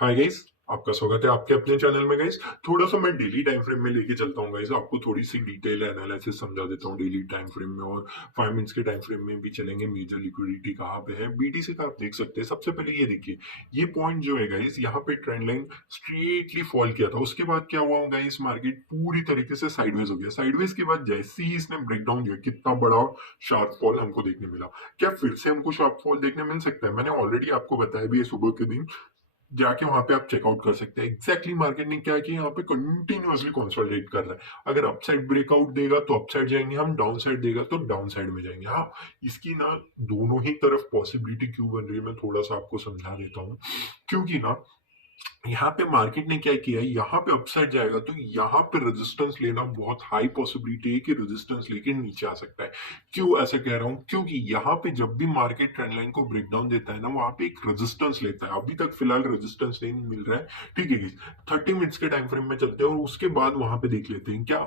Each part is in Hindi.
हाय गाइस, आपका स्वागत है आपके अपने चैनल में गाइस। थोड़ा सा मैं डेली टाइम फ्रेम में लेके चलता हूँ गाइस, आपको थोड़ी सी डिटेल एनालिसिस समझा देता हूँ डेली टाइम फ्रेम में, और 5 मिनट्स के टाइम फ्रेम में भी चलेंगे। मेजर लिक्विडिटी कहाँ पे है बीटीसी का आप देख सकते हैं। सबसे पहले ये देखिए, ये पॉइंट जो है गाइस, यहाँ पे ट्रेंड लाइन स्ट्रेटली फॉल किया था। उसके बाद क्या हुआ गाइस, मार्केट पूरी तरीके से साइडवेज हो गया। साइडवेज के बाद जैसे ही इसने ब्रेकडाउन दिया, कितना बड़ा शार्प फॉल हमको देखने मिला। क्या फिर से हमको शार्प फॉल देखने मिल सकता है? मैंने ऑलरेडी आपको बताया भी है, सुबह के दिन जाके वहां पे आप चेकआउट कर सकते हैं। एग्जैक्टली मार्केट ने क्या किया, यहाँ पे कंटिन्यूअसली कंसोलिडेट कर रहा है। अगर अपसाइड ब्रेकआउट देगा तो अपसाइड जाएंगे हम, डाउन साइड देगा तो डाउन साइड में जाएंगे। हाँ, इसकी ना दोनों ही तरफ पॉसिबिलिटी क्यों बन रही है, मैं थोड़ा सा आपको समझा देता हूँ। क्योंकि ना यहाँ पे मार्केट ने क्या किया है, यहाँ पे अपसाइड जाएगा तो यहाँ पे रेजिस्टेंस लेना बहुत हाई पॉसिबिलिटी है कि रेजिस्टेंस लेके नीचे आ सकता है। क्यों ऐसे कह रहा हूँ? क्योंकि यहाँ पे जब भी मार्केट ट्रेंड लाइन को ब्रेक डाउन देता है ना, वहां पे एक रेजिस्टेंस लेता है। अभी तक फिलहाल रेजिस्टेंस नहीं मिल रहा है, ठीक है। 30 मिनट्स के टाइम फ्रेम में चलते हैं और उसके बाद वहां पे देख लेते हैं क्या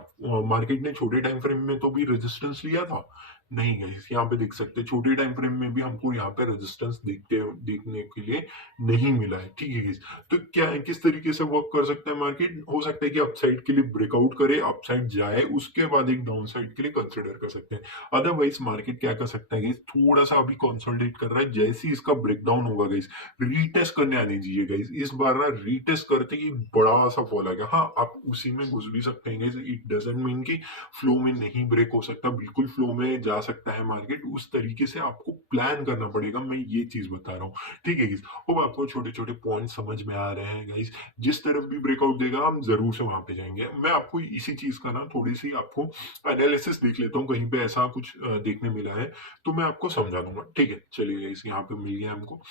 मार्केट ने छोटे टाइम फ्रेम में तो भी रेजिस्टेंस लिया था। नहीं गाइस, यहाँ पे देख सकते हैं छोटे टाइम फ्रेम में भी हमको यहाँ पे रेजिस्टेंस देखने के लिए नहीं मिला है, ठीक है गाइस। तो क्या किस तरीके से वर्क कर सकता है मार्केट? हो सकता है कि अपसाइड के लिए ब्रेकआउट करे, अपसाइड जाए, उसके बाद एक डाउन साइड के लिए कंसिडर कर सकते हैं। अदरवाइज मार्केट क्या कर सकता है गाइस, थोड़ा सा अभी कंसोलिडेट कर रहा है। जैसे ही इसका ब्रेकडाउन होगा गाइस, रीटेस्ट करने आने दीजिए गाइस। इस बार ना रीटेस्ट करते ही बड़ा सा फॉल आ गया। हाँ, आप उसी में घुस भी सकते हैं गाइस। इट डजंट मीन कि फ्लो में नहीं ब्रेक हो सकता, बिल्कुल फ्लो में जा सकता है मार्केट। उस तरीके से आपको प्लान करना पड़ेगा, मैं ये चीज बता रहा हूँ, ठीक है गाइस। अब आपको छोटे छोटे पॉइंट समझ में आ रहे हैं गाइस। जिस तरफ भी ब्रेकआउट देगा हम जरूर से वहां पे जाएंगे। मैं आपको इसी चीज का ना थोड़ी सी आपको एनालिसिस देख लेता हूँ, कहीं पे ऐसा कुछ देखने मिला है तो मैं आपको समझा दूंगा, ठीक है। चलिए गाइस, यहाँ पे मिल गया हमको।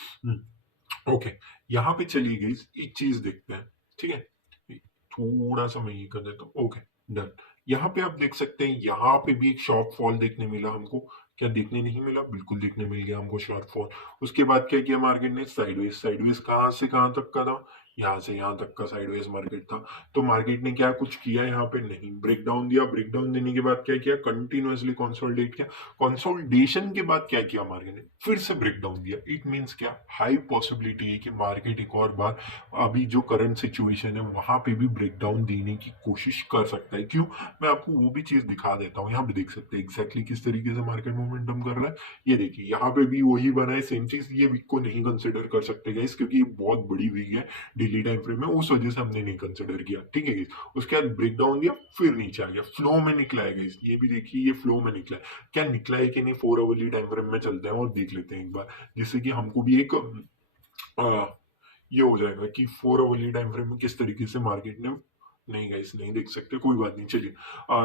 ओके, यहाँ पे चलिए गाइस, एक चीज देखते हैं, ठीक है। थोड़ा सा मैं ये कर देता हूँ। Okay, done. यहाँ पे आप देख सकते हैं, यहाँ पे भी एक शॉर्ट फॉल देखने मिला हमको। क्या देखने नहीं मिला? बिल्कुल देखने मिल गया हमको शॉर्ट फॉल। उसके बाद क्या किया मार्केट ने? साइडवेज। साइडवेज कहाँ से कहाँ तक का था? यहाँ से यहाँ तक का साइडवेज मार्केट था। तो मार्केट ने क्या कुछ किया यहाँ पे? नहीं, ब्रेक डाउन दिया। ब्रेक डाउन देने के बाद क्या किया? कंटिन्यूअसली कंसोलिडेट किया। कंसोलिडेशन के बाद क्या किया मार्केट ने? फिर से ब्रेक डाउन दिया। इट मींस क्या, हाई पॉसिबिलिटी है कि मार्केट एक और बार अभी जो करंट सिचुएशन है वहां पे भी ब्रेक डाउन देने की कोशिश कर सकता है। क्यों? मैं आपको वो भी चीज दिखा देता हूँ। यहाँ पे देख सकते हैं एग्जैक्टली किस तरीके से मार्केट मोमेंटम कर रहा है। ये देखिए, यहाँ पे भी वही बना है, सेम चीज। ये वीक को नहीं कंसिडर कर सकते गाइस, क्योंकि ये बहुत बड़ी वीक है डेली टाइम फ्रेम में, उस वजह से हमने नहीं कंसिडर किया, ठीक है गाइस। उसके बाद ब्रेक डाउन दिया, फिर नीचे आ गया, फ्लो में निकला है गाइस। ये भी देखिए, ये फ्लो में निकला है। क्या निकला है कि नहीं, 4 आवर्ली टाइम फ्रेम में चलते हैं और देख लेते हैं एक बार, जिससे कि हमको भी एक ये हो जाएगा कि 4 आवर्ली टाइम फ्रेम में किस तरीके से मार्केट ने। नहीं गाइस, नहीं देख सकते, कोई बात नहीं। चलिए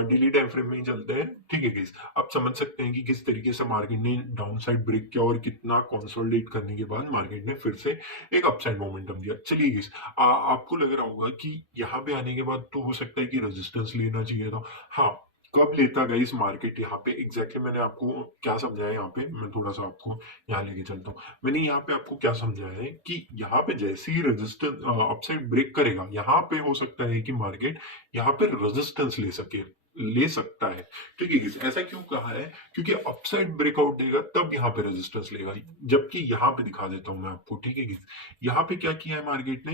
डेली टाइम फ्रेम में ही चलते हैं, ठीक है गाइस। आप समझ सकते हैं कि किस तरीके से मार्केट ने डाउन साइड ब्रेक किया और कितना कंसोलिडेट करने के बाद मार्केट ने फिर से एक अपसाइड मोमेंटम दिया। चलिए गाइस, आपको लग रहा होगा कि यहाँ पे आने के बाद तो हो सकता है कि रेजिस्टेंस लेना चाहिए था। हाँ, कब लेता गाइस मार्केट यहाँ पे? एग्जैक्टली मैंने आपको क्या समझाया यहाँ पे, मैं थोड़ा सा आपको यहाँ लेके चलता हूँ। मैंने यहाँ पे आपको क्या समझाया है कि यहाँ पे जैसे ही रेजिस्टेंस अपसाइड ब्रेक करेगा, यहाँ पे हो सकता है कि मार्केट यहाँ पे रेजिस्टेंस ले सकता है, ठीक है guys? ऐसा क्यों कहा है? क्योंकि अपसाइड ब्रेकआउट देगा तब यहाँ पे रेजिस्टेंस लेगा। जबकि यहाँ पे दिखा देता हूँ मैं आपको, ठीक है guys? यहाँ पे क्या किया है मार्केट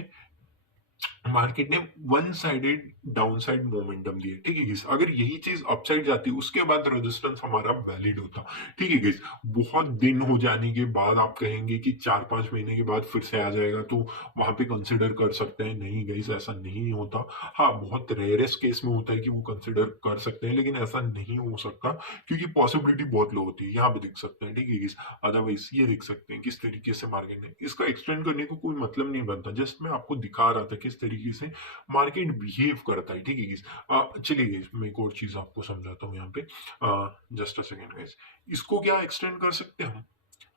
ने one sided down side momentum दिया, ठीक है गाइस। अगर यही चीज अपसाइड जाती उसके बाद रेजिस्टेंस हमारा वैलिड होता, ठीक है गाइस। बहुत दिन हो जाने के बाद आप कहेंगे कि 4-5 महीने के बाद फिर से आ जाएगा तो वहां पे कंसिडर कर सकते हैं। नहीं गाइस, ऐसा नहीं होता। हाँ, बहुत रेयरेस्ट केस में होता है कि वो कंसिडर कर सकते हैं, लेकिन ऐसा नहीं हो सकता क्योंकि पॉसिबिलिटी बहुत लो होती है। यहाँ पे देख सकते हैं, ठीक है गाइस। अदरवाइज ये देख सकते हैं किस तरीके से मार्केट ने इसका एक्सटेंड करने को कोई मतलब नहीं बनता। जस्ट मैं आपको दिखा रहा था किस तरीके से मार्केट बिहेव करता है, ठीक है गाइस। चलिए गाइस, मैं एक और चीज आपको समझाता हूँ यहाँ पे। जस्ट अ सेकेंड गाइस, इसको क्या एक्सटेंड कर सकते हैं हम?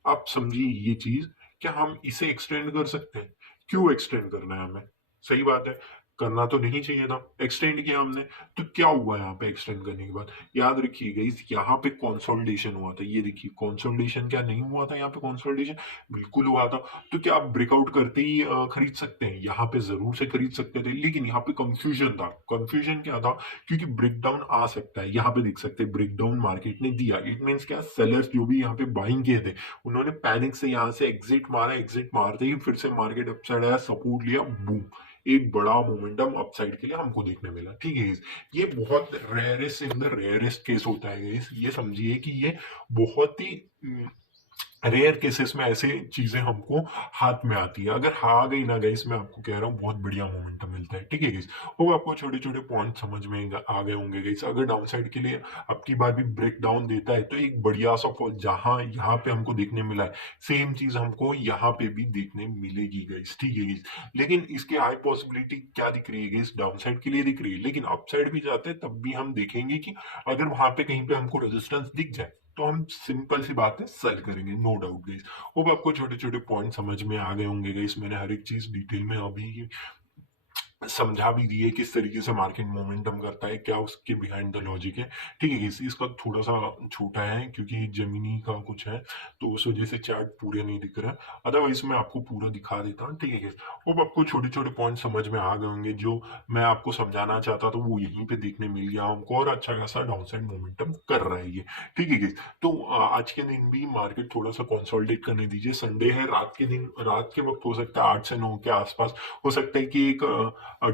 आप समझिए ये चीज, क्या हम इसे एक्सटेंड कर सकते हैं? क्यों एक्सटेंड करना है हमें? सही बात है, करना तो नहीं चाहिए था, एक्सटेंड किया हमने। तो क्या हुआ यहाँ पे एक्सटेंड करने के बाद? याद रखिए गाइस, यहाँ पे कंसोलिडेशन हुआ था। ये देखिए कंसोलिडेशन, क्या नहीं हुआ था यहाँ पे कंसोलिडेशन? बिल्कुल हुआ था। तो क्या आप ब्रेकआउट करते ही खरीद सकते हैं? यहाँ पे जरूर से खरीद सकते थे, लेकिन यहाँ पे कंफ्यूजन था। कंफ्यूजन क्या था? क्योंकि ब्रेकडाउन आ सकता है। यहाँ पे देख सकते हैं ब्रेकडाउन मार्केट ने दिया। इट मीन्स क्या, सेलर्स जो भी यहाँ पे बाइंग किए थे, उन्होंने पैनिक से यहाँ से एग्जिट मारा। एग्जिट मारते ही फिर से मार्केट अपसाइड आया, सपोर्ट लिया, बूम, एक बड़ा मोमेंटम अपसाइड के लिए हमको देखने मिला। ठीक है, ये बहुत rarest in the rarest case होता है guys। ये समझिए कि ये बहुत ही रेयर केसेस में ऐसे चीजें हमको हाथ में आती है। अगर आ गई ना गाइस, मैं आपको कह रहा हूँ बहुत बढ़िया मोमेंटम मिलता है। ठीक है गाइस, वो आपको छोटे छोटे पॉइंट समझ में आ गए होंगे गाइस। अगर डाउन साइड के लिए अब की बार भी ब्रेक डाउन देता है तो एक बढ़िया सा फॉल जहां यहाँ पे हमको देखने मिला है, सेम चीज हमको यहाँ पे भी देखने मिलेगी गाइस। ठीक है गाइस, लेकिन इसकी हाई पॉसिबिलिटी क्या दिख रही है गाइस? डाउन साइड के लिए दिख रही है, लेकिन अप साइड भी जाते हैं तब भी हम देखेंगे कि अगर वहां पे कहीं पे हमको रेजिस्टेंस दिख जाए तो हम सिंपल सी बात है सेल करेंगे, नो डाउट गाइस। होप आपको छोटे छोटे पॉइंट समझ में आ गए होंगे गाइस। मैंने हर एक चीज डिटेल में अभी समझा भी दिए किस तरीके से मार्केट मोमेंटम करता है, क्या उसके बिहाइंड द लॉजिक है। ठीक है गाइस, इसका थोड़ा सा छोटा है क्योंकि जेमिनी का कुछ है, तो उस वजह से चार्ट पूरे नहीं दिख रहा है। अदरवाइज मैं आपको पूरा दिखा देता हूँ। ठीक है गाइस, होप आपको छोटे छोटे पॉइंट समझ में आ गए होंगे। जो मैं आपको समझाना चाहता था वो यहीं पे देखने मिल गया हमको, और अच्छा खासा डाउन साइड मोमेंटम कर रहा है ये। ठीक है गाइस, तो आज के दिन भी मार्केट थोड़ा सा कंसोलिडेट करने दीजिए। संडे है, रात के दिन, रात के वक्त हो सकता है 8 से 9 के आसपास हो सकता है कि एक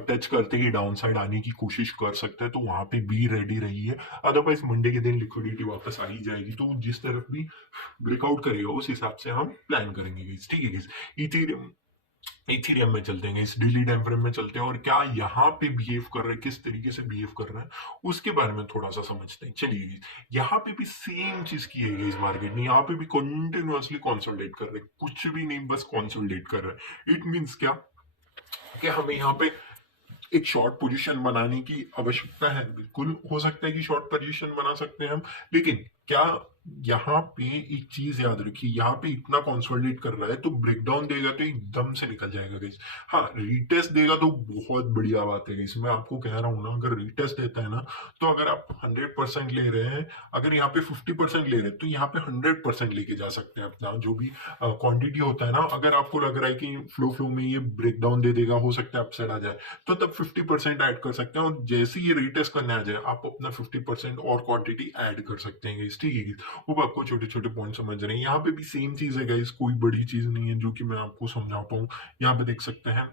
टच करते ही डाउन साइड आने की कोशिश कर सकते हैं, तो वहां पे भी रेडी रही है। अदरवाइज मंडे के दिन लिक्विडिटी वापस आ ही जाएगी, तो जिस तरफ भी ब्रेकआउट करेगा उस हिसाब से हम प्लान करेंगे गाइस। ठीक है गाइस, इथेरियम इथेरियम में चलते हैं, इस डेली टाइम फ्रेम में चलते हैं, और क्या यहाँ पे बिहेव कर रहा है, किस तरीके से बिहेव कर रहा है, उसके बारे में थोड़ा सा समझते हैं। चलिए guys, यहाँ पे भी सेम चीज की है इस मार्केट ने। यहाँ पे भी कंटिन्यूअसली कंसोलिडेट कर रहे हैं, कुछ भी नहीं, बस कंसोलिडेट कर रहा है। इट मीन्स क्या कि हमें यहाँ पे एक शॉर्ट पोजीशन बनाने की आवश्यकता है। बिल्कुल हो सकता है कि शॉर्ट पोजीशन बना सकते हैं हम, लेकिन क्या यहाँ पे एक चीज याद रखिए, यहाँ पे इतना कंसोलिडेट कर रहा है तो ब्रेकडाउन देगा तो एकदम से निकल जाएगा गाइस। हाँ, रीटेस्ट देगा तो बहुत बढ़िया बात है गाइस। मैं आपको कह रहा हूँ ना, अगर रीटेस्ट देता है ना, तो अगर आप 100% ले रहे हैं, अगर यहाँ पे 50% ले रहे हैं, तो यहाँ पे 100% लेके जा सकते हैं अपना जो भी क्वांटिटी होता है ना। अगर आपको लग रहा है कि फ्लो फ्लो में ये ब्रेकडाउन दे देगा, हो सकता है अपसाइड आ जाए, तो तब 50% ऐड कर सकते हैं, और जैसे ही रीटेस्ट करने आ जाए आप अपना 50% और क्वांटिटी ऐड कर सकते हैं गाइस। ठीक है, वो आपको छोटे छोटे पॉइंट समझ रहे हैं। यहाँ पे भी सेम चीज है गाइस, कोई बड़ी चीज नहीं है जो कि मैं आपको समझा पाऊँ। यहाँ पे देख सकते हैं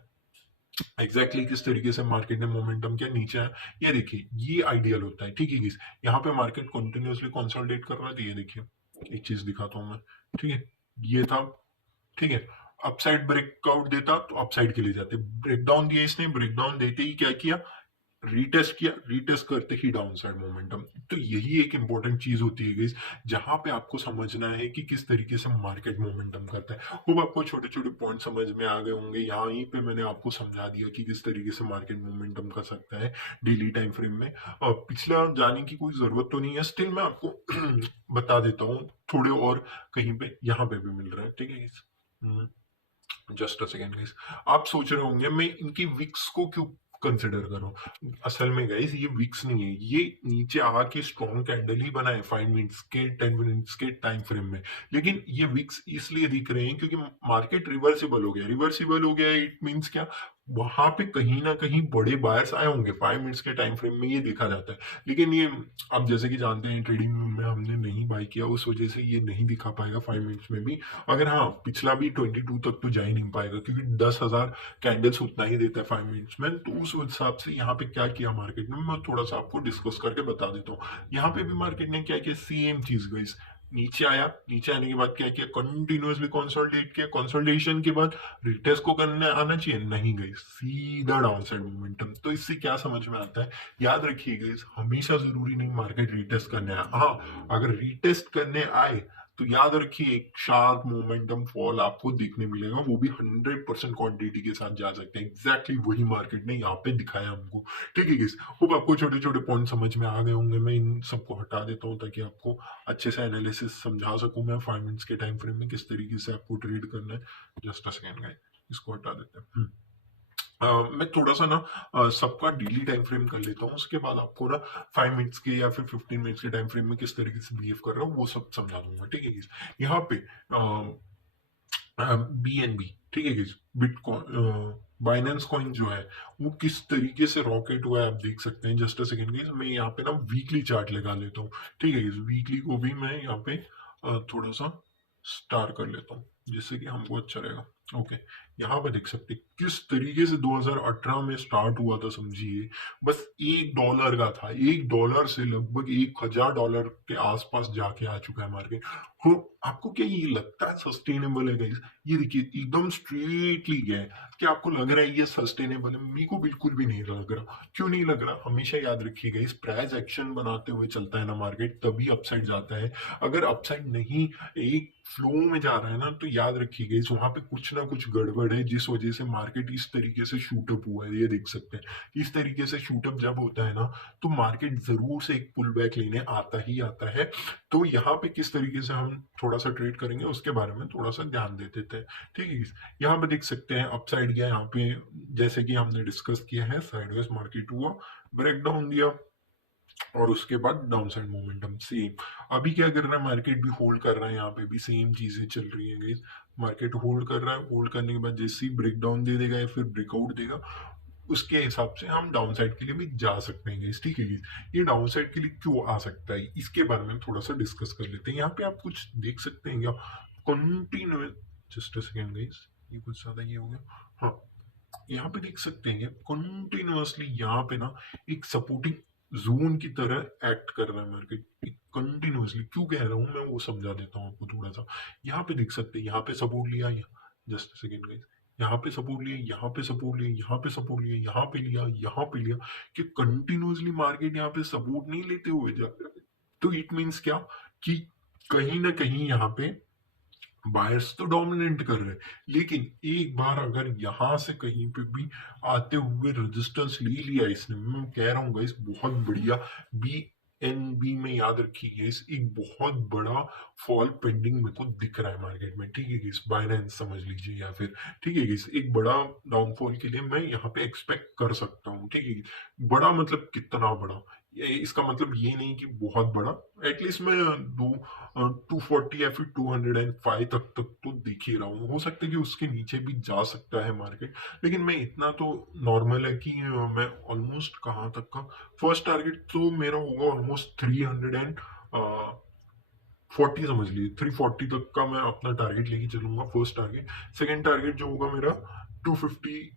एग्जैक्टली किस तरीके से मार्केट ने मोमेंटम किया, नीचे है। ये देखिए, ये आइडियल होता है। ठीक है गाइस, यहाँ पे मार्केट कंटिन्यूअसली कंसोलिडेट कर रहा है, तो ये देखिए एक चीज दिखाता हूँ मैं। ठीक है, ये था। ठीक है, अपसाइड ब्रेकआउट देता तो अपसाइड के लिए जाते, ब्रेकडाउन दिया इसने, ब्रेकडाउन देते ही क्या किया, रीटेस्ट किया, रीटेस्ट करते ही डाउन साइड मोमेंटम। तो यही एक इंपॉर्टेंट चीज होती है गाइस, जहां पे आपको समझना है कि किस तरीके से मार्केट मोमेंटम करता है। वो आपको छोटे छोटे पॉइंट समझ में आ गए होंगे। यहीं पे मैंने आपको समझा दिया कि किस तरीके से मार्केट मोमेंटम कर सकता है डेली टाइम फ्रेम में। पिछला जाने की कोई जरूरत तो नहीं है, स्टिल मैं आपको बता देता हूँ थोड़े और, कहीं पे यहाँ पे भी मिल रहा है। ठीक है guys, just a second guys. आप सोच रहे होंगे मैं इनकी विक्स को क्यों कंसिडर करूं। असल में गाइस ये विक्स नहीं है, ये नीचे आके स्ट्रॉन्ग कैंडल ही बना है 5 मिनट्स के 10 मिनट्स के टाइम फ्रेम में। लेकिन ये विक्स इसलिए दिख रहे हैं क्योंकि मार्केट रिवर्सिबल हो गया। रिवर्सिबल हो गया इट मीन्स क्या, वहां पे कहीं ना कहीं बड़े बायर्स आए होंगे 5 मिनट्स के टाइम फ्रेम में, ये देखा जाता है। लेकिन ये आप जैसे कि जानते हैं ट्रेडिंग में हमने नहीं बाई किया, उस वजह से ये नहीं दिखा पाएगा 5 मिनट्स में भी। अगर हाँ, पिछला भी 22 तक तो जा ही नहीं पाएगा, क्योंकि 10,000 कैंडल्स उतना ही देता है 5 मिनट्स में। तो उस हिसाब से यहाँ पे क्या किया मार्केट ने, मैं थोड़ा सा आपको डिस्कस करके बता देता हूँ। यहाँ पे भी मार्केट ने क्या किया, सेम चीज गई, नीचे आया, नीचे आने के बाद क्या किया, कंटिन्यूअसली कंसोलिडेट किया। कंसोलिडेशन के बाद रिटेस्ट को करने आना चाहिए, नहीं गई, सीधा डाउन साइड मोमेंटम। तो इससे क्या समझ में आता है, याद रखिएगा, हमेशा जरूरी नहीं मार्केट रिटेस्ट करने आए। हाँ, अगर रिटेस्ट करने आए तो याद रखिए एक शार्प मोमेंटम फॉल आपको देखने मिलेगा, वो भी 100% क्वांटिटी के साथ जा सकते हैं। एग्जैक्टली वही मार्केट ने यहाँ पे दिखाया हमको। ठीक है गाइस, होप आपको छोटे छोटे पॉइंट समझ में आ गए होंगे। मैं इन सबको हटा देता हूँ ताकि आपको अच्छे से एनालिसिस समझा सकूं मैं 5 मिनट्स के टाइम फ्रेम में किस तरीके से आपको ट्रेड करना है। जस्ट अ सेकेंड गाइस, इसको हटा देते हैं। मैं थोड़ा-सा ना सबका डेली टाइम फ्रेम कर लेता हूँ, उसके बाद आपको ना 5 मिनट्स के या फिर 15 मिनट्स के टाइम फ्रेम में किस तरीके से बिहेव कर रहा हूँ, वो सब समझा दूँगा, ठीक है गाइस? यहाँ पे बीएनबी, ठीक है गाइस? बाइनेंस कॉइन जो है, वो किस तरीके से रॉकेट हुआ है आप देख सकते हैं। जस्ट अ सेकंड गाइस, मैं यहाँ पे ना वीकली चार्ट लगा लेता हूँ, ठीक है गाइस? वीकली को भी मैं यहाँ पे थोड़ा-सा स्टार कर लेता हूँ, जिससे कि हमको अच्छा रहेगा। ओके, यहाँ पे देख सकते हैं किस तरीके से 2018 में स्टार्ट हुआ था, समझिए। बस $1 का था, $1 से लगभग $1000 के आसपास जाके आ चुका है मार्केट। तो आपको क्या ये लगता है सस्टेनेबल है गाइस? ये देखिए एकदम स्ट्रेटली गया है। क्या आपको लग रहा है ये सस्टेनेबल है? मेरे को बिल्कुल भी नहीं लग रहा। क्यों नहीं लग रहा? हमेशा याद रखिए गाइस, प्राइस एक्शन बनाते हुए चलता है ना मार्केट, तभी अपसाइड जाता है। अगर अपसाइड नहीं, एक फ्लो में जा रहा है ना, तो याद रखिए गाइस वहां पे कुछ ना कुछ गड़बड़ है, जिस वजह से मार्केट इस तरीके से शूट अप हुआ है। ये देख सकते हैं इस तरीके से शूट अप जब होता है ना, तो मार्केट जरूर से एक पुल बैक लेने आता ही आता है। तो यहाँ पे किस तरीके से हम थोड़ा सा ट्रेड करेंगे उसके बारे में थोड़ा सा ध्यान दे देते हैं, ठीक है। यहाँ पे देख सकते हैं अपसाइड गया, यहाँ पे जैसे कि हमने डिस्कस किया है, साइडवेज मार्केट हुआ, ब्रेकडाउन दिया, और उसके बाद डाउन साइड मोमेंटम सेम। अभी क्या कर रहा है मार्केट, भी होल्ड कर रहा है, यहाँ पे भी सेम चीजें चल रही है गाइस। मार्केट होल्ड कर रहा है, होल्ड करने के बाद जैसे ही ब्रेकडाउन दे देगा या फिर ब्रेकआउट देगा, उसके हिसाब से हम डाउन साइड के लिए भी जा सकते हैं गाइस, ठीक है गाइस। ये डाउन साइड के लिए क्यों आ सकता है, इसके बारे में थोड़ा सा डिस्कस कर लेते हैं। यहाँ पे आप कुछ देख सकते हैं क्या, continue, just a second guys, ये कुछ ज्यादा ये हो गया। हाँ, यहाँ पे देख सकते हैं कंटिन्यूअसली यहाँ पे ना एक सपोर्टिंग जोन की तरह एक्ट कर रहा है मार्केट। कंटिन्यूअसली क्यों कह रहा हूँ मैं, वो समझा देता हूँ आपको थोड़ा सा। यहाँ पे देख सकते हैं, यहाँ पे सपोर्ट लिया, जस्ट सेकेंड गाइस, यहाँ पे सपोर्ट लिया, यहाँ पे सपोर्ट लिया, यहाँ पे सपोर्ट लिया, यहाँ पे लिया, यहाँ पे लिया, कि कंटिन्यूअसली मार्केट यहाँ पे सपोर्ट नहीं लेते हुए जा रहा है। तो इट मीन्स क्या, कि कहीं ना कहीं यहाँ पे बायर्स तो डोमिनेट कर रहे हैं, लेकिन एक बार अगर यहां से कहीं पे भी आते हुए रेजिस्टेंस ले लिया इसने, मैं कह रहा हूँ गाइस बहुत बढ़िया। बी एन बी में याद रखिए इस एक बहुत बड़ा फॉल पेंडिंग मेरे को दिख रहा है मार्केट में, ठीक है गाइस, बाइनेंस समझ लीजिए या फिर, ठीक है गाइस, एक बड़ा डाउनफॉल के लिए मैं यहाँ पे एक्सपेक्ट कर सकता हूँ, ठीक है। बड़ा मतलब कितना बड़ा, इसका मतलब ये नहीं कि बहुत बड़ा, एटलीस्ट मैं दो 240 या फिर 205 तक तो दिख ही रहा हूँ। हो सकता है कि उसके नीचे भी जा सकता है मार्केट, लेकिन मैं इतना तो नॉर्मल है कि मैं ऑलमोस्ट कहाँ तक का, फर्स्ट टारगेट तो मेरा होगा ऑलमोस्ट 340, समझ लीजिए 340 तक का मैं अपना टारगेट लेके चलूंगा, फर्स्ट टारगेट। सेकंड टारगेट जो होगा मेरा 250,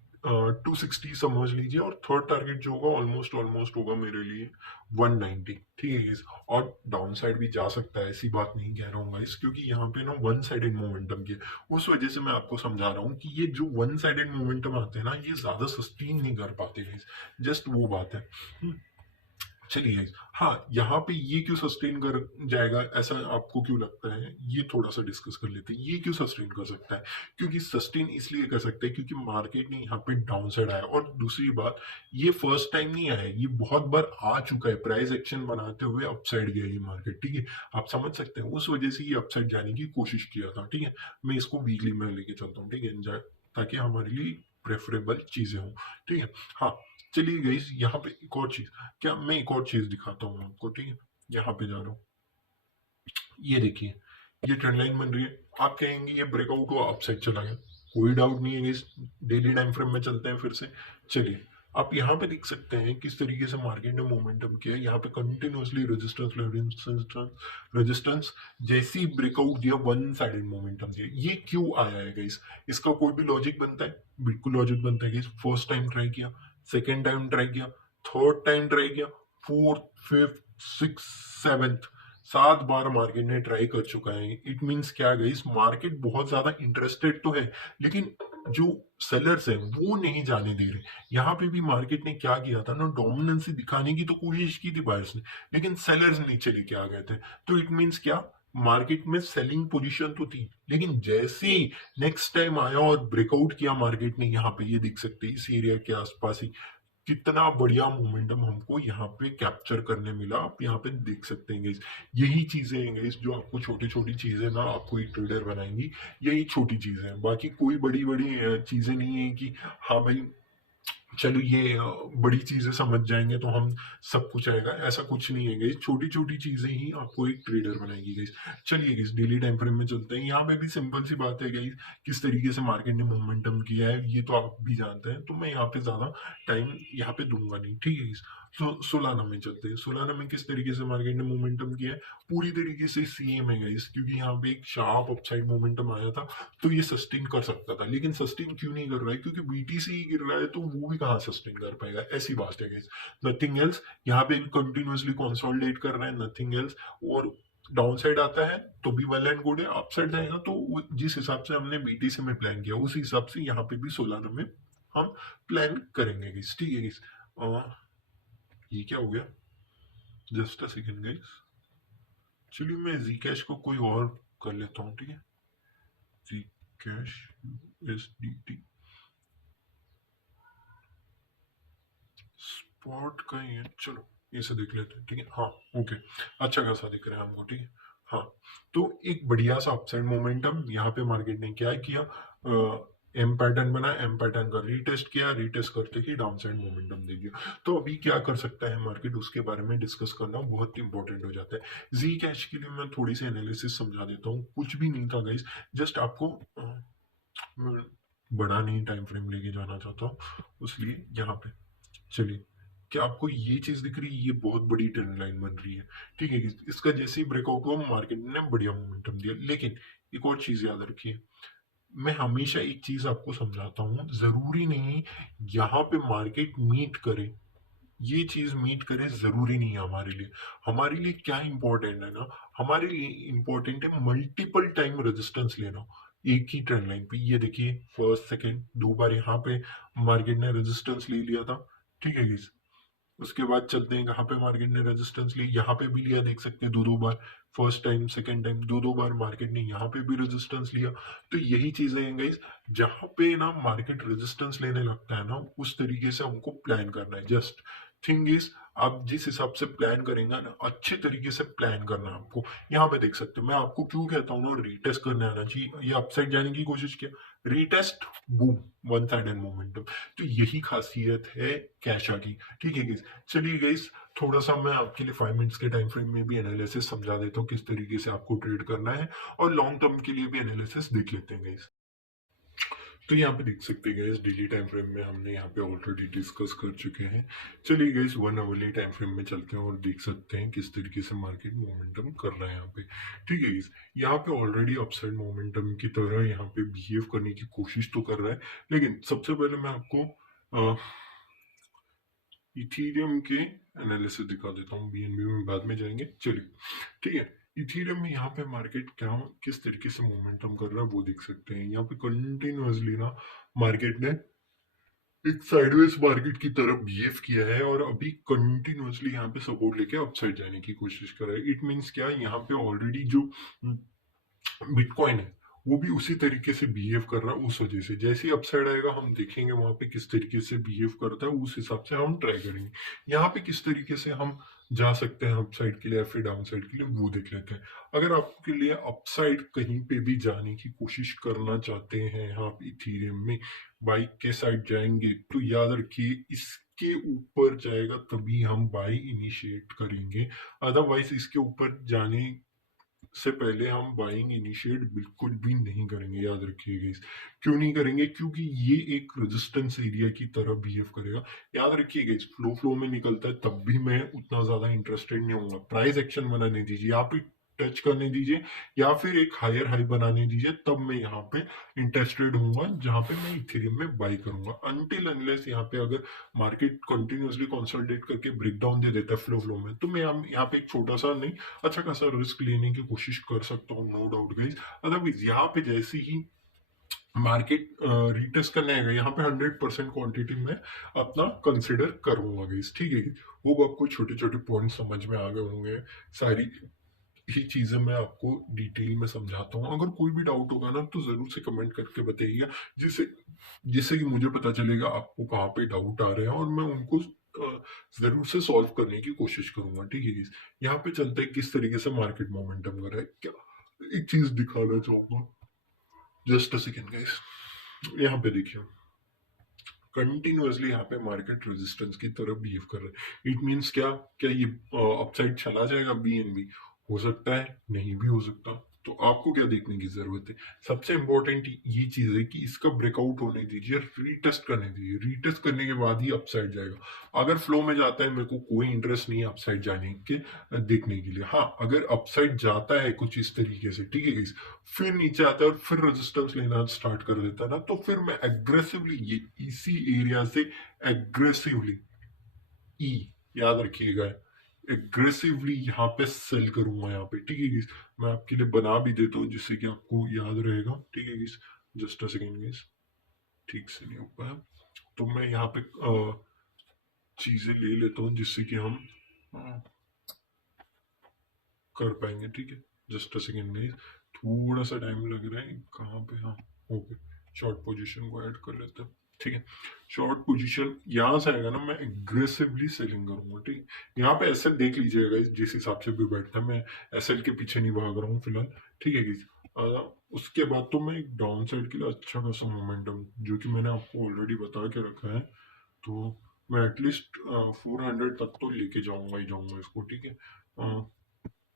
260 समझ लीजिए, और थर्ड टारगेट जो होगा ऑलमोस्ट ऑलमोस्ट होगा मेरे लिए 190, ठीक है guys? और डाउन साइड भी जा सकता है, ऐसी बात नहीं कह रहा हूँ गाइस, क्योंकि यहाँ पे ना वन साइडेड मोमेंटम की है। उस वजह से मैं आपको समझा रहा हूँ कि ये जो वन साइडेड मोमेंटम आते हैं ना, ये ज्यादा सस्टेन नहीं कर पाते गाइस, जस्ट वो बात है। चलिए guys, हाँ, यहाँ पे ये क्यों सस्टेन कर जाएगा, ऐसा आपको क्यों लगता है, ये थोड़ा सा डिस्कस कर लेते हैं। ये क्यों सस्टेन कर सकता है, क्योंकि सस्टेन इसलिए कर सकता है क्योंकि मार्केट ने यहाँ पे डाउन साइड आया, और दूसरी बात, ये फर्स्ट टाइम नहीं आया, ये बहुत बार आ चुका है, प्राइस एक्शन बनाते हुए अपसाइड गया ये मार्केट, ठीक है। आप समझ सकते हैं, उस वजह से ये अपसाइड जाने की कोशिश किया था, ठीक है। मैं इसको वीकली में लेके चलता हूँ, ठीक है, ताकि हमारे लिए प्रेफरेबल चीजें हों, ठीक है। हाँ, चलिए गाइस, यहाँ पे एक और चीज, क्या मैं एक और चीज दिखाता हूँ आपको, ठीक है। यहाँ पे जा रहा हूँ, ये देखिए, ये ट्रेंड लाइन बन रही है। आप कहेंगे ये ब्रेकआउट हुआ, अपसाइड चला गया, कोई डाउट नहीं है इस डेली टाइम फ्रेम में चलते हैं फिर से। चलिए, आप यहाँ पे देख सकते हैं किस तरीके से मार्केट ने मोमेंटम किया है। यहाँ पे कंटिन्यूअसली रेजिस्टेंस रेजिस्टेंस रेजिस्टेंस, जैसे ही ब्रेकआउट दिया वन साइडेड मोमेंटम दिया। ये क्यों आया है गाइस, इसका कोई भी लॉजिक बनता है? बिल्कुल लॉजिक बनता है गाइस। फर्स्ट टाइम ट्राई किया, सेकेंड टाइम ट्राई किया, थर्ड टाइम ट्राई किया, फोर्थ, फिफ्थ, सिक्स, सेवेंथ, 7 बार मार्केट ने ट्राई कर चुका है। इट मीन्स क्या गाइस, मार्केट बहुत ज्यादा इंटरेस्टेड तो है, लेकिन जो सेलर्स हैं वो नहीं जाने दे रहे। यहाँ पे भी मार्केट ने क्या किया था ना, डोमिनेंसी दिखाने की तो कोशिश की थी बायर्स ने, लेकिन सेलर्स नीचे लेके आ गए थे। तो इट मीन्स क्या, मार्केट में सेलिंग पोजीशन तो थी, लेकिन जैसे ही नेक्स्ट टाइम आया और ब्रेकआउट किया मार्केट ने, यहाँ पे ये देख सकते हैं इस एरिया के आसपास ही कितना बढ़िया मोमेंटम हमको यहाँ पे कैप्चर करने मिला। आप यहाँ पे देख सकते हैं गाइस, यही चीजें हैं गाइस जो आपको छोटी छोटी चीजें ना आपको एक ट्रेडर बनाएंगी। यही छोटी चीजें हैं, बाकी कोई बड़ी बड़ी चीजें नहीं है कि हाँ भाई चलो ये बड़ी चीज़ें समझ जाएँगे तो हम सब कुछ आएगा, ऐसा कुछ नहीं है गाइस, छोटी-छोटी चीज़ें ही आपको एक ट्रेडर बनाएगी गाइस। चलिए गाइस डेली टाइम फ्रेम में चलते हैं, यहाँ पे भी सिंपल सी बात है गाइस, किस तरीके से मार्केट ने मोमेंटम किया है, ये तो आप भी जानते हैं, तो मैं यहाँ पे ज़्यादा टाइम यहाँ पे दूँगा नहीं, ठीक है गाइस। सोलाना में चलते हैं, सोलाना में किस तरीके से मार्केट ने मोमेंटम किया है, पूरी तरीके से सेम है गाइस, क्योंकि यहाँ पे एक शार्प अपसाइड मोमेंटम आया था, तो ये सस्टेन कर सकता था, लेकिन सस्टेन क्यों नहीं कर रहा है, क्योंकि बीटीसी ही गिर रहा है, तो वो भी कहाँ सस्टेन कर पाएगा, ऐसी बात है गाइस। नथिंग एल्स, यहाँ पे कंटिन्यूअसली कंसोलिडेट कर रहा है, नथिंग एल्स। और डाउन साइड आता है तो भी वेल एंड गुड है, अप साइड जाएगा तो जिस हिसाब से हमने बीटीसी में प्लान किया उस हिसाब से यहाँ पे भी सोलाना में हम प्लान करेंगे गाइस, ठीक है गाइस। ये क्या हो गया, जस्ट अ सेकंड गाइस। चलिए मैं जी कैश को कोई और कर लेता हूँ, ठीक है। जी कैश USDT स्पॉट का ही है, चलो इसे देख लेते हैं, ठीक है। हाँ ओके, अच्छा खासा दिख रहा है हमको, ठीक है। हाँ, तो एक बढ़िया सा अपसाइड मोमेंटम यहाँ पे मार्केट ने क्या किया, एम पैटर्न बना, एम पैटर्न का रीटेस्ट किया, रीटेस्ट करते ही डाउन साइड मोमेंटम दे दिया। तो अभी क्या कर सकता है मार्केट, उसके बारे में डिस्कस करना बहुत इंपॉर्टेंट हो जाता है। जी कैश के लिए मैं थोड़ी सी एनालिसिस समझा देता हूँ, कुछ भी नहीं था गाइस, जस्ट आपको मैं बड़ा नहीं टाइम फ्रेम लेके जाना चाहता हूँ, इसलिए यहाँ पे चलिए। क्या आपको ये चीज दिख रही है, ये बहुत बड़ी ट्रेंड लाइन बन रही है, ठीक है। इसका जैसे ही ब्रेकआउट हुआ मार्केट ने बढ़िया मोमेंटम दिया, लेकिन एक और चीज याद रखिए, मैं हमेशा एक चीज आपको समझाता हूँ, जरूरी नहीं यहाँ पे मार्केट मीट करे, ये चीज मीट करे जरूरी नहीं है हमारे लिए। हमारे लिए क्या इंपॉर्टेंट है ना, हमारे लिए इंपॉर्टेंट है मल्टीपल टाइम रेजिस्टेंस लेना एक ही ट्रेंड लाइन पे। ये देखिए फर्स्ट सेकंड दो बार यहाँ पे मार्केट ने रेजिस्टेंस ले लिया था, ठीक है गाइस। उसके बाद चलते हैं कहाँ पे मार्केट ने रेजिस्टेंस ली, यहाँ पे भी लिया, देख सकते हैं दो दो बार, फर्स्ट टाइम सेकंड टाइम दो दो बार मार्केट ने यहाँ पे भी रेजिस्टेंस लिया। तो यही चीजें हैं गाइस, जहां पे ना मार्केट रेजिस्टेंस लेने लगता है ना, उस तरीके से हमको प्लान करना है। जस्ट थिंग इज, आप जिस हिसाब से प्लान करेंगे ना, अच्छे तरीके से प्लान करना है आपको। यहाँ पे देख सकते हो, मैं आपको क्यों कहता हूँ ना रीटेस्ट करने आना चाहिए, ये अपसाइड जाने की कोशिश किया, retest, boom, one sided momentum. तो यही खासियत है कैशा की, ठीक है गाइस। चलिए गाइस, थोड़ा सा मैं आपके लिए 5 मिनट्स के टाइम फ्रेम में भी एनालिसिस समझा देता हूँ किस तरीके से आपको ट्रेड करना है, और लॉन्ग टर्म के लिए भी एनालिसिस देख लेते हैं गाइस। तो यहाँ पे देख सकते हैं गाइस, डेली टाइम फ्रेम में हमने यहाँ पे ऑलरेडी डिस्कस कर चुके हैं। चलिए गाइस 1 आवरली टाइम फ्रेम में चलते हैं और देख सकते हैं किस तरीके से मार्केट मोमेंटम कर रहा है यहाँ पे, ठीक है गाइस। यहाँ पे ऑलरेडी अपसाइड मोमेंटम की तरह यहाँ पे बिहेव करने की कोशिश तो कर रहा है, लेकिन सबसे पहले मैं आपको इथीरियम के एनालिसिस दिखा देता हूँ, बीएनबी में बाद में जाएंगे, चलिए ठीक है। इथीरियम में यहाँ पे मार्केट क्या किस तरीके से मोमेंटम कर रहा है वो देख सकते हैं। यहाँ पे कंटिन्यूअसली ना मार्केट ने एक साइडवेज मार्केट की तरफ बिहेव किया है, और अभी कंटिन्यूअसली यहाँ पे सपोर्ट लेके अपसाइड जाने की कोशिश कर रहा है। इट मीन्स क्या, यहाँ पे ऑलरेडी जो बिटकॉइन है वो भी उसी तरीके से बिहेव कर रहा है। उस वजह से जैसे ही अपसाइड आएगा हम देखेंगे वहां पे किस तरीके से बिहेव करता है, उस हिसाब से हम ट्राई करेंगे। यहाँ पे किस तरीके से हम जा सकते हैं अपसाइड के लिए या फिर डाउन साइड के लिए, वो देख लेते हैं। अगर आपके लिए अपसाइड कहीं पे भी जाने की कोशिश करना चाहते हैं आप इथीरियम में, बाइक के साइड जाएंगे, तो याद रखिए इसके ऊपर जाएगा तभी हम बाई इनिशिएट करेंगे, अदरवाइज इसके ऊपर जाने से पहले हम बाइंग इनिशिएट बिल्कुल भी नहीं करेंगे, याद रखिएगा इस। क्यों नहीं करेंगे, क्योंकि ये एक रेजिस्टेंस एरिया की तरह बिहेव करेगा। याद रखिएगा इस, फ्लो फ्लो में निकलता है तब भी मैं उतना ज्यादा इंटरेस्टेड नहीं होऊंगा। प्राइस एक्शन बनाने दीजिए, आप टच करने दीजिए या फिर एक हायर हाई बनाने दीजिए, तब मैं यहाँ पे इंटरेस्टेड होऊंगा, जहां पे मैं इथेरियम में बाई करूंगा। अनटिल अनलेस यहाँ पे अगर मार्केट कंटिन्यूअसली कंसोलिडेट करके ब्रेकडाउन दे देता है फ्लो फ्लो में, तो मैं यहाँ पे एक छोटा सा नहीं, अच्छा खासा रिस्क लेने की कोशिश कर सकता हूँ, नो डाउट गाइस। अदरवाइज यहाँ पे जैसे ही मार्केट रीटेस्ट करने आएगा, यहाँ पे 100% क्वांटिटी में अपना कंसिडर करूंगा गाइस, ठीक है। वो आपको छोटे छोटे पॉइंट समझ में आ गए होंगे, सारी ही चीजें मैं आपको डिटेल में समझाता हूँ। अगर कोई भी डाउट होगा ना तो जरूर से कमेंट करके बताइएगा, जिससे जिससे कि मुझे पता चलेगा आपको कहाँ पे डाउट आ रहे हैं, और मैं उनको जरूर से सॉल्व करने की कोशिश करूंगा, ठीक है। यहाँ पे चलते हैं किस तरीके से मार्केट मोमेंटम कर रहा है, क्या एक चीज दिखाना चाहूंगा, जस्ट अ सेकेंड गाइस। यहाँ पे देखिए, कंटिन्यूअसली यहाँ पे मार्केट रेजिस्टेंस की तरफ बिहेव कर रहा है। इट मीन्स क्या, क्या ये अपसाइड चला जाएगा बीएनबी? हो सकता है, नहीं भी हो सकता। तो आपको क्या देखने की जरूरत है, सबसे इंपॉर्टेंट ये चीज है कि इसका ब्रेकआउट होने दीजिए, रीटेस्ट करने दीजिए, रीटेस्ट करने के बाद ही अपसाइड जाएगा। अगर फ्लो में जाता है, मेरे को कोई इंटरेस्ट नहीं है अपसाइड जाने के देखने के लिए। हाँ, अगर अपसाइड जाता है कुछ इस तरीके से, ठीक है guys, फिर नीचे आता है और फिर रेजिस्टेंस लेना स्टार्ट कर देता है ना, तो फिर मैं एग्रेसिवली ये इसी एरिया से एग्रेसिवली ई, याद रखिएगा, एग्रेसिवली यहाँ पे सेल करूंगा यहाँ पे, ठीक है guys। मैं आपके लिए बना भी देता हूँ जिससे कि आपको याद रहेगा, ठीक है guys। Just a second guys, ठीक से नहीं हो पाया, तो मैं यहाँ पे चीजें ले लेता हूँ जिससे कि हम कर पाएंगे, ठीक है। जस्ट अ सेकेंड गाइस, थोड़ा सा टाइम लग रहा है, कहाँ पे, हाँ, ओके, शॉर्ट पोजीशन को ऐड कर लेते हैं, ठीक है। शॉर्ट पोजीशन यहाँ से आएगा ना, मैं एग्रेसिवली सेलिंग करूंगा, ठीक है। यहाँ पे एसएल देख लीजिएगा जिस हिसाब से भी बैठता है, मैं एसएल के पीछे नहीं भाग रहा हूँ फिलहाल, ठीक है गाइस। उसके बाद तो मैं एक डाउन साइड के लिए अच्छा खासा मोमेंटम, जो कि मैंने आपको ऑलरेडी बता के रखा है, तो मैं एटलीस्ट 400 तक तो लेके जाऊंगा ही जाऊंगा इसको, ठीक है।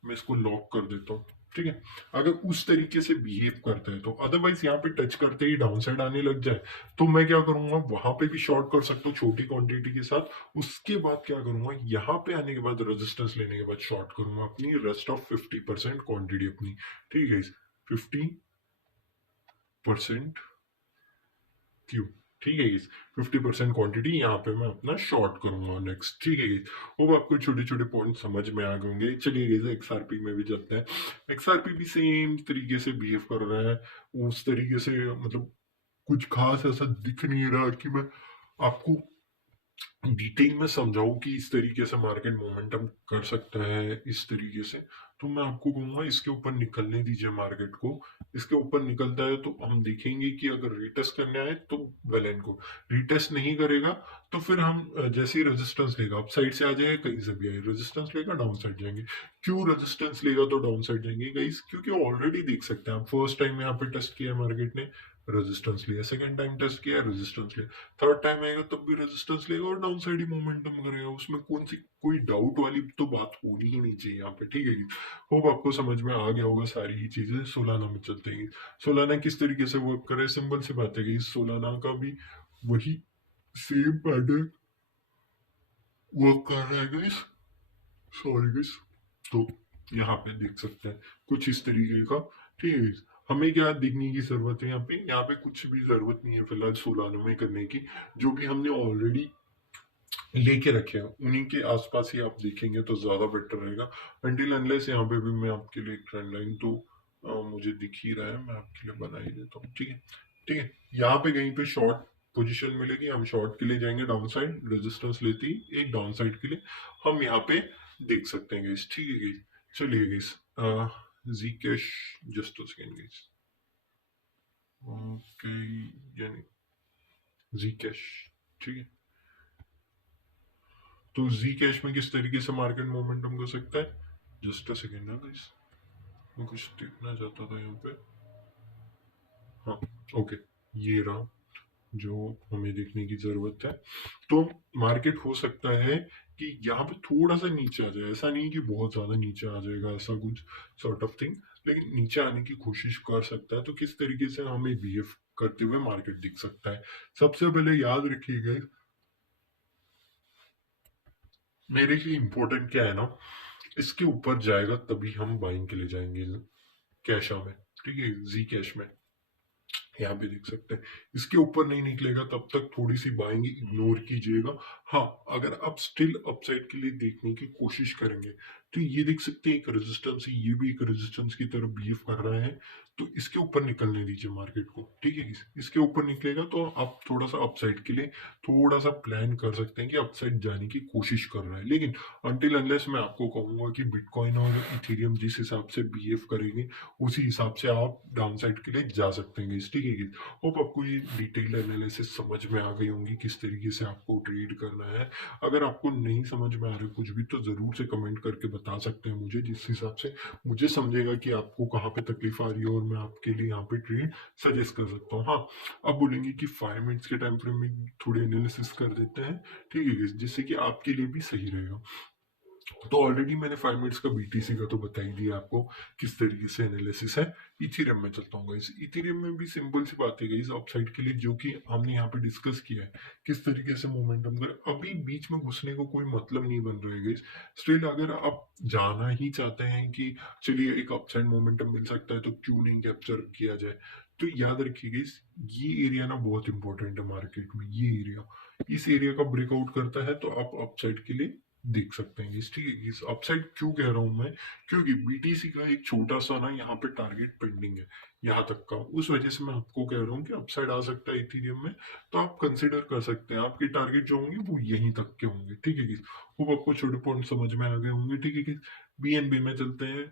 मैं इसको लॉक कर देता हूँ, ठीक है। अगर उस तरीके से बिहेव करता है तो, अदरवाइज यहाँ पे टच करते ही डाउन साइड आने लग जाए, तो मैं क्या करूंगा, वहां पे भी शॉर्ट कर सकता हूँ छोटी क्वांटिटी के साथ। उसके बाद क्या करूंगा, यहाँ पे आने के बाद रेजिस्टेंस लेने के बाद शॉर्ट करूंगा अपनी रेस्ट ऑफ 50% क्वांटिटी अपनी, ठीक है। 50% क्यू, ठीक है। 50% क्वांटिटी यहाँ पे मैं अपना शॉर्ट करूंगा नेक्स्ट, ठीक है। वो आपको छोटे छोटे पॉइंट समझ में आ गए होंगे। चलिए गाइस, एक्सआरपी में भी चलते हैं। एक्सआरपी भी सेम तरीके से बिहेव कर रहा है, उस तरीके से, मतलब कुछ खास ऐसा दिख नहीं रहा कि मैं आपको डिटेल में समझाऊं कि इस तरीके से मार्केट मोमेंटम कर सकता है इस तरीके से। तो मैं आपको कहूंगा इसके ऊपर निकलने दीजिए मार्केट को। इसके ऊपर निकलता है तो हम देखेंगे कि अगर रिटेस्ट करने आए तो वेल एंड गुड, रिटेस्ट नहीं करेगा तो फिर हम जैसे ही रेजिस्टेंस लेगा, अप साइड से आ जाएगा, कहीं से भी आए रेजिस्टेंस लेगा डाउन साइड जाएंगे। क्यों रेजिस्टेंस लेगा तो डाउन साइड जाएंगे गाइस? क्योंकि ऑलरेडी देख सकते हैं आप, फर्स्ट टाइम यहाँ पे टेस्ट किया मार्केट ने, रेजिस्टेंस लिया, सेकंड टाइम टेस्ट किया, रेजिस्टेंस लिया, थर्ड टाइम आएगा तब भी रेजिस्टेंस लेगा और डाउन साइड ही मोमेंटम करेगा। उसमें कौन सी कोई डाउट वाली तो बात होनी ही नहीं चाहिए यहाँ पे, ठीक है। होप आपको समझ में आ गया होगा सारी ही चीजें। सोलाना में चलते हैं। सोलाना किस तरीके से वर्क करे, सिंपल सी बात है कि सोलाना का भी वही सेम पैटर्न वर्क कर रहा है गाइस, सॉरी गाइस। तो यहाँ पे देख सकते हैं कुछ इस तरीके का, ठीक है। हमें क्या देखने की जरूरत है, यहाँ पे कुछ भी जरूरत नहीं है फिलहाल सोलानो में करने की। जो भी हमने ऑलरेडी लेके रखे हैं उन्हीं के आसपास ही आप देखेंगे तो ज्यादा बेटर रहेगा। अंटिल अनलेस यहाँ पे भी मैं आपके लिए एक ट्रेंड लाइन तो मुझे दिख ही रहा है, मैं आपके लिए बना ही देता हूँ, ठीक है। ठीक है, यहाँ पे कहीं पे शॉर्ट पोजीशन मिलेगी, हम शॉर्ट के लिए जाएंगे, डाउन साइड रेजिस्टेंस लेती एक डाउन साइड के लिए हम यहाँ पे देख सकते हैं गाइस, ठीक है गाइस। चलिए गाइस, जी कैश, just a second guys, okay, यानी जी कैश, ठीक है। तो जी कैश में किस तरीके से मार्केट मोमेंटम कर सकता है, जस्ट अ सेकेंड ना गाइस, मैं कुछ देखना चाहता था यहाँ पे, हाँ, ओके, ये रहा जो हमें देखने की जरूरत है। तो मार्केट हो सकता है कि यहाँ पे थोड़ा सा नीचे आ जाए, ऐसा नहीं कि बहुत ज्यादा नीचे आ जाएगा, ऐसा कुछ सॉर्ट ऑफ थिंग, लेकिन नीचे आने की कोशिश कर सकता है। तो किस तरीके से हमें बिहेव करते हुए मार्केट दिख सकता है, सबसे पहले याद रखिएगा, मेरे लिए इंपॉर्टेंट क्या है ना, इसके ऊपर जाएगा तभी हम बाइंग के लिए जाएंगे कैशा में, ठीक है, जी कैश में। यहाँ पे देख सकते हैं इसके ऊपर नहीं निकलेगा तब तक थोड़ी सी बाइंग इग्नोर कीजिएगा। हाँ, अगर आप स्टिल अपसाइड के लिए देखने की कोशिश करेंगे तो ये देख सकते हैं एक रेजिस्टेंस है, ये भी एक रेजिस्टेंस की तरफ बिहेव कर रहा है, तो इसके ऊपर निकलने दीजिए मार्केट को, ठीक है। इसके ऊपर निकलेगा तो आप थोड़ा सा अपसाइड के लिए थोड़ा सा प्लान कर सकते हैं कि अपसाइड जाने की कोशिश कर रहा है। लेकिन अनटिल अनलेस मैं आपको कहूंगा कि बिटकॉइन और इथेरियम जिस हिसाब से बिहेव करेंगे उसी हिसाब से आप डाउन साइड के लिए जा सकते हैं, ठीक है। होप आपको ये डिटेल एनालिसिस समझ में आ गई होंगी किस तरीके से आपको ट्रेड करना है। अगर आपको नहीं समझ में आ रहा कुछ भी तो जरूर से कमेंट करके बता सकते हैं मुझे, जिस हिसाब से मुझे समझेगा कि आपको कहाँ पे तकलीफ आ रही है और मैं आपके लिए यहाँ पे ट्रेड सजेस्ट कर सकता हूँ। हाँ, आप बोलेंगे कि 5 मिनट्स के टाइम फ्रेम में थोड़ी एनालिसिस कर देते हैं, ठीक है? जिससे कि आपके लिए भी सही रहेगा। तो ऑलरेडी मैंने 5 मिनट्स का बीटीसी का तो बता ही दिया आपको किस तरीके से एनालिसिस है। इथेरियम में चलता हूँ गाइस। इथेरियम में भी सिंपल सी बात है गाइस, अपसाइड के लिए जो कि हमने यहाँ पे डिस्कस किया है, किस तरीके से मोमेंटम कर, अभी बीच में घुसने को कोई मतलब नहीं बन रहा है गाइस। स्टिल अगर आप जाना ही चाहते हैं कि चलिए एक अपसाइड मोमेंटम मिल सकता है तो क्यों नहीं कैप्चर किया जाए, तो याद रखिए गाइस, ये एरिया ना बहुत इंपॉर्टेंट है मार्केट में। ये एरिया, इस एरिया का ब्रेकआउट करता है तो आप अपसाइड के लिए देख सकते हैं इस, ठीक है। इस अपसाइड क्यों कह रहा हूं मैं, क्योंकि बीटीसी का एक छोटा सा ना यहाँ पे टारगेट पेंडिंग है, यहाँ तक का, उस वजह से मैं आपको कह रहा हूँ कि अपसाइड आ सकता है इथेरियम में। तो आप कंसिडर कर सकते हैं, आपके टारगेट जो होंगे वो यहीं तक के होंगे, ठीक है। वो आपको छोटे पॉइंट समझ में आ गए होंगे, ठीक है। बीएनबी में चलते हैं,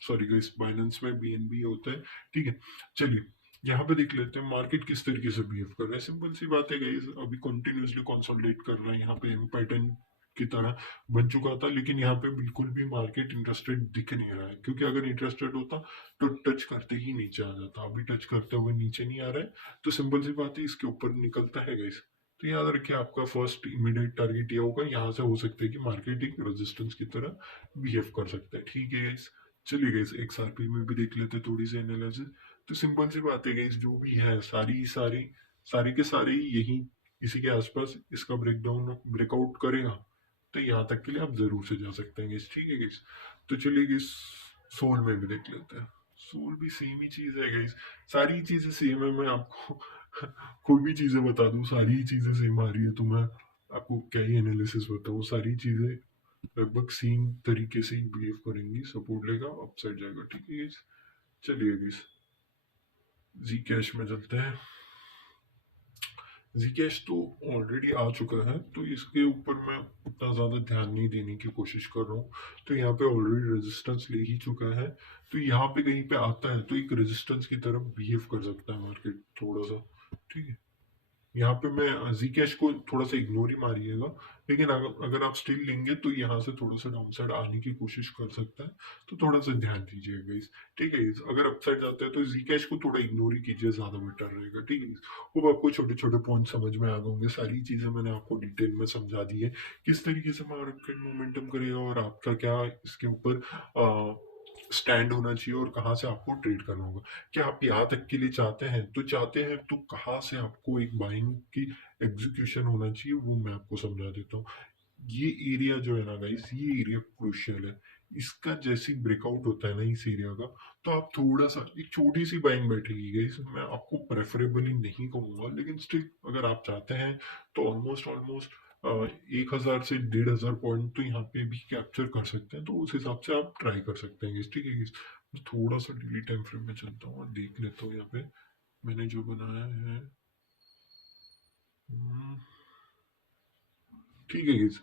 सॉरी गाइस, बाइनेंस में बीएनबी होता है, ठीक है। चलिए यहाँ पे देख लेते हैं मार्केट किस तरीके से बिहेव कर रहा है। सिंपल सी बात है गाइस, अभी कंटिन्यूअसली कंसोलिडेट कर रहा है, यहाँ पे पैटर्न की तरह बन चुका था, लेकिन यहाँ पे बिल्कुल भी मार्केट इंटरेस्टेड दिख नहीं रहा है, क्योंकि अगर इंटरेस्टेड होता तो टच करते ही नीचे आ जाता। अभी टच करते हुए नीचे नहीं आ रहा है, तो सिंपल सी बात है इसके ऊपर निकलता है गाइस। तो याद रखिए आपका फर्स्ट इमीडिएट टारगेट ये होगा, यहाँ से हो सकता है कि मार्केट एक रेजिस्टेंस की तरह बिहेव कर सकता है, ठीक है गाइस। चलिए गाइस XRP में भी देख लेते हैं थोड़ी सी एनालिसिस। तो सिंपल सी बात है गाइस, जो भी है सारी के सारे यही इसी के आसपास इसका ब्रेकडाउन ब्रेकआउट करेगा, तो यहाँ तक के लिए आप जरूर से जा सकते हैं गाइस, ठीक है गाइस। तो चलिए गाइस सोल में भी देख लेते हैं। सोल भी सेम ही चीज है गाइस, सारी चीजें सेम है। मैं आपको कोई भी चीजें बता दूं, सारी ही चीजें सेम आ रही है, तो मैं आपको क्या ही एनालिसिस बताऊं। सारी चीजें लगभग सेम तरीके से ही बिहेव करेंगी। सपोर्ट लेगा, अपसाइड जाएगा, ठीक है गाइस। चलिए गाइस जी कैश में चलते हैं। Zcash तो ऑलरेडी आ चुका है, तो इसके ऊपर मैं उतना ज़्यादा ध्यान नहीं देने की कोशिश कर रहा हूँ। तो यहाँ पे ऑलरेडी रेजिस्टेंस ले ही चुका है, तो यहाँ पे कहीं पे आता है तो एक रेजिस्टेंस की तरफ बिहेव कर सकता है मार्केट थोड़ा सा, ठीक है। यहाँ पे मैं Zcash को थोड़ा सा इग्नोर ही मारिएगा, लेकिन अगर आप स्टिल लेंगे तो यहाँ से थोड़ा सा डाउन साइड आने की कोशिश कर सकता है, तो थोड़ा सा ध्यान दीजिएगा इस, ठीक है। अगर अपसाइड जाता है तो Zcash को थोड़ा इग्नोर ही कीजिए, ज्यादा बेटर रहेगा, ठीक है। वो आपको छोटे छोटे पॉइंट समझ में आ गए होंगे, सारी चीजें मैंने आपको डिटेल में समझा दी है, किस तरीके से मार्केट मोमेंटम करेगा और आपका क्या इसके ऊपर स्टैंड होना चाहिए और कहाँ से आपको ट्रेड करना होगा। क्या आप यहाँ तक के लिए चाहते हैं तो कहाँ से आपको एक बाइंग की एग्जीक्यूशन होना चाहिए, वो मैं आपको समझा देता हूँ। ये एरिया जो है ना गाइस, ये एरिया क्रूशियल है। इसका जैसे ब्रेकआउट होता है ना इस एरिया का, तो आप थोड़ा सा एक छोटी सी बाइंग बैठेगी गाइस, मैं आपको प्रेफरेबली नहीं कहूंगा, लेकिन स्टिल अगर आप चाहते हैं तो ऑलमोस्ट ऑलमोस्ट 1000 से 1500 पॉइंट तो यहाँ पे भी कैप्चर कर सकते हैं, तो उस हिसाब से आप ट्राई कर सकते हैं guys, ठीक है guys। मैं थोड़ा सा डेली टाइम फ्रेम में चलता हूँ और देख लेता हूँ यहाँ पे मैंने जो बनाया है। हम्म, ठीक है guys,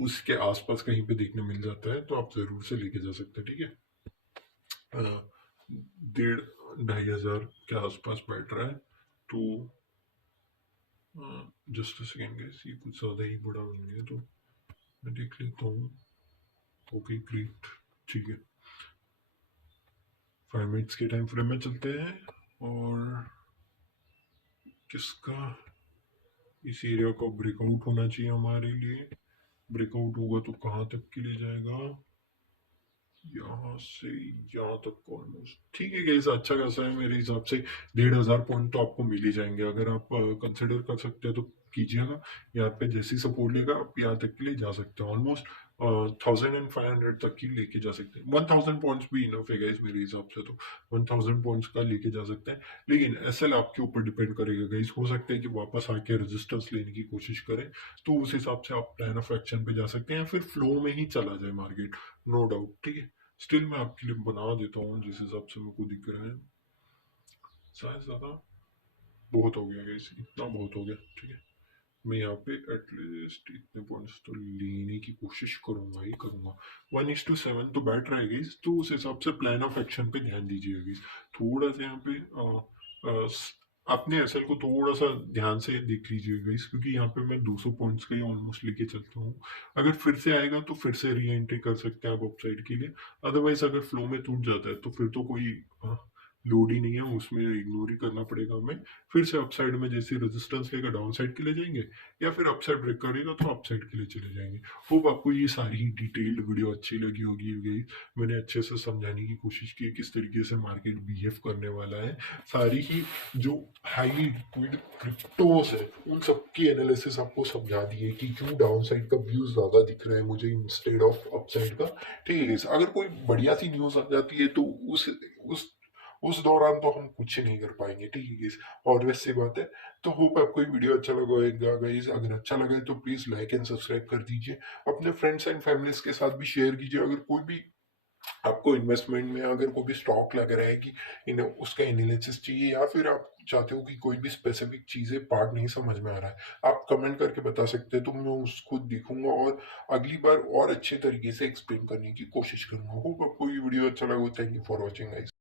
उसके आसपास कहीं पे देखने मिल जाता है तो आप जरूर से लेके जा सकते हैं, ठीक है। 1500-2500 के आसपास बैठ रहा है, तो जस्ट अ सेकेंड गाइस, ये कुछ ज्यादा ही बड़ा बन गया, तो मैं देख लेता हूँ। ओके ग्रेट, ठीक है। 5 मिनट्स के टाइम फ्रेम में चलते हैं, और किसका इस एरिया का ब्रेकआउट होना चाहिए हमारे लिए। ब्रेकआउट होगा तो कहाँ तक के लिए जाएगा, यहाँ से यहाँ तक ऑलमोस्ट, ठीक है गाइस। अच्छा खासा है मेरे हिसाब से, 1500 पॉइंट तो आपको मिल ही जाएंगे, अगर आप कंसिडर कर सकते हैं तो कीजिएगा। यहाँ पे जैसी सपोर्ट लेगा आप यहाँ तक के लिए जा सकते हैं, ऑलमोस्ट 1500 तक की लेके जा सकते हैं। 1000 पॉइंट्स भी इनफ है गाइस मेरे हिसाब से, तो 1000 पॉइंट्स का लेके जा सकते हैं। लेकिन एसएल आपके ऊपर डिपेंड करेगा गाइस, हो सकता है कि वापस आके रेजिस्टेंस लेने की कोशिश करें, तो उस हिसाब से आप प्लान ऑफ एक्शन पे जा सकते हैं, या फिर फ्लो में ही चला जाए मार्केट, नो डाउट, ठीक है। स्टिल मैं आपके लिए बना देता हूँ जिस हिसाब से मेरे को दिख रहा है। शायद ज़्यादा बहुत हो गया गाइस, इतना बहुत हो गया, ठीक है। मैं यहाँ पे एटलीस्ट इतने पॉइंट्स तो लेने की कोशिश करूंगा ही करूंगा। 1:7 तो बैठ रहा है गाइस, तो उस हिसाब से प्लान ऑफ एक्शन पे ध्यान दीजिए गाइस। थोड़ा सा यहाँ पे अपने एसएल को थोड़ा सा ध्यान से देख लीजिए गाइस, क्योंकि यहाँ पे मैं 200 पॉइंट्स का ही ऑलमोस्ट लेके चलता हूँ। अगर फिर से आएगा तो फिर से री एंट्री कर सकते हैं आप अपसाइड के लिए, अदरवाइज अगर फ्लो में टूट जाता है तो फिर तो कोई लोड ही नहीं है, उसमें इग्नोर ही करना पड़ेगा हमें। फिर से अपसाइड में जैसे रेजिस्टेंस लेगा डाउन साइड के लिए जाएँगे, या फिर अपसाइड ब्रेक करेगा तो अपसाइड के लिए चले जाएँगे। होप आपको ये सारी ही डिटेल्ड वीडियो अच्छी लगी होगी गाइस। मैंने अच्छे से समझाने की कोशिश की है किस तरीके से मार्केट बिहेव करने वाला है। सारी ही जो हाईली लिक्विड क्रिप्टोज़ है, उन सबकी एनालिसिस आपको समझा दी है कि क्यों डाउन साइड का व्यू ज़्यादा दिख रहा है मुझे इंस्टेड ऑफ अपसाइड का। ठीक है गाइस, अगर कोई बढ़िया सी न्यूज़ आ जाती है तो उस उस दौरान तो हम कुछ नहीं कर पाएँगे, ठीक है गाइस, ऑब्वियस सी बात है। तो होप आपको ये वीडियो अच्छा लगा होगा गाइस, अगर अच्छा लगा है तो प्लीज़ लाइक एंड सब्सक्राइब कर दीजिए। अपने फ्रेंड्स एंड फैमिलीज़ के साथ भी शेयर कीजिए। अगर कोई भी आपको इन्वेस्टमेंट में अगर कोई भी स्टॉक लग रहा है कि उसका एनालिसिस चाहिए, या फिर आप चाहते हो कि कोई भी स्पेसिफिक चीज़ें पार्ट नहीं समझ में आ रहा है, आप कमेंट करके बता सकते हैं, तो मैं उसको देखूंगा और अगली बार और अच्छे तरीके से एक्सप्लेन करने की कोशिश करूंगा। होप आपको ये वीडियो अच्छा लगा। Thank you for watching guys.